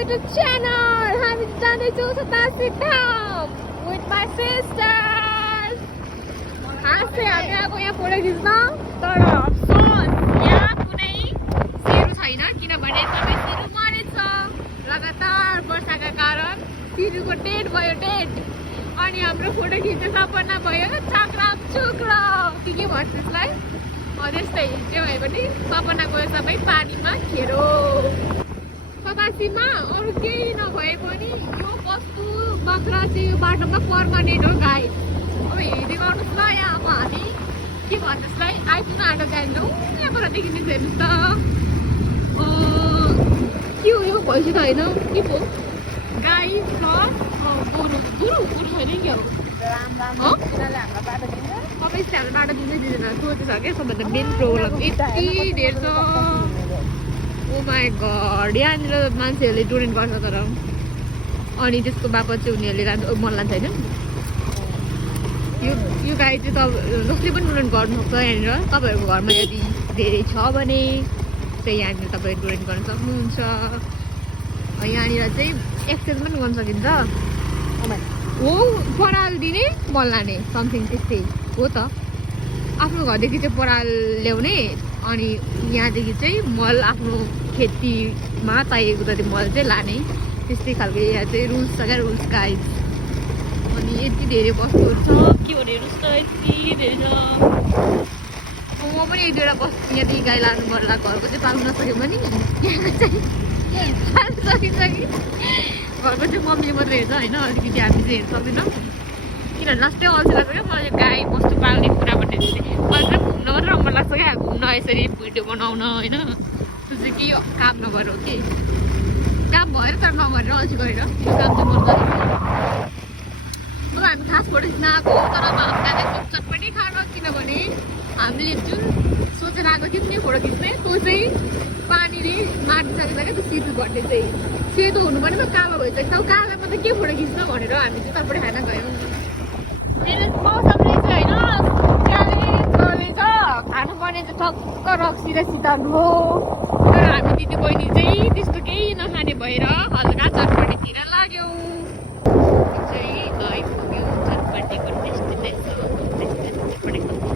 YouTube channel. हामी जाँदैछौँ सतासी धाम with my sisters. हाँसे हामी आएको यहाँ फोटो खिच्न तर अफसोस यहाँ कुनै सिरु छैन किनभने सबै सिरु मरेछ लगातार वर्षाका कारण सिरुको डेट भयो डेट अनि हाम्रो फोटो खिच्ने सपना भयो चाक्राम चुक्राम के भन्छ त्यसलाई त्यस्तै जे भए पनि सपना गयो सबै पानीमा खेरो सतासीमा अरू केही नभए पनि यो वस्तु बाख्रा चाहिँ यो बाटोमा पर्मानेन्ट हो गाइस अब हेर्दै गर्नुहोस् ल यहाँ अब हामी के भन्छ त्यसलाई आइपुग्न आँटो जान्छौँ यहाँबाट देखिने हेर्नुहोस् त के हो यो भैँसी त होइन के पो गाई प्लस गोरु गोरु गोरु छैन क्या हो तपाईँ चाहिँ हाम्रो बाटो दिँदै दिँदैन सोचेछ क्या सबभन्दा मेन प्रब्लम यति धेर छ ओ माई गड यहाँनिर मान्छेहरूले डोनेट गर्छ तर अनि त्यसको बापत चाहिँ उनीहरूले मन लान्छ होइन यो गाई चाहिँ जसले पनि डोनेट गर्नुसक्छ यहाँनिर तपाईँहरूको घरमा यदि धेरै छ भने चाहिँ यहाँनिर तपाईँले डोनेट गर्न सक्नुहुन्छ यहाँनिर चाहिँ एक्सचेन्ज पनि गर्न सकिन्छ हो पराल दिने मल लाने समथिङ त्यस्तै हो त आफ्नो घरदेखि चाहिँ पराल ल्याउने अनि यहाँदेखि चाहिँ मल आफ्नो खेतीमा चाहिएको जति मल चाहिँ लाने त्यस्तै खालको यहाँ चाहिँ रुल्स छ क्या रुल्स गाइड अनि यति धेरै वस्तुहरू छ के भने हेर्नुहोस् त यति धेरै छ म पनि एक दुईवटा वस्तु यहाँदेखि गाई लानु पर्ला घरको चाहिँ पाल्नु नसक्यो भने यहाँ चाहिँ पाल्नु सकिन्छ कि घरको चाहिँ मम्मीले मात्रै हेर्छ होइन अलिकति हामी चाहिँ हेर्न सक्दैनौँ किनभने लास्टै अल्छी लाग्छ क्या मलाई गाई वस्तु पाल्ने कुरा भन्ने चाहिँ मलाई चाहिँ घुम्न मात्रै राम्रो लाग्छ क्या घुम्न यसरी भिडियो बनाउन होइन त्यो चाहिँ के काम नगरेर हो कि काम भएर तर नगरेर अल्छी गरेर यो काम चाहिँ गर्छ अब हामी खास फोटो खिच्न आएको तर अब हामी जाँदैछौँ चटपटी खान किनभने हामीले जुन सोचेर आएको थियौँ नि फोटो खिच्ने त्यो चाहिँ पानीले माटिसकेको छ क्या त्यो सिधु भन्ने चाहिँ सेतो हुनु पनि कालो भइसकेको छ कालोमा त के फोटो खिच्न भनेर हामी चाहिँ चटपटी खान गयौँ मौसम रहेछ होइन चलेछ खानुपर्ने चाहिँ ठक्क रक्सी र सिताउनु हो तर हामी दिदी बहिनी चाहिँ त्यस्तो केही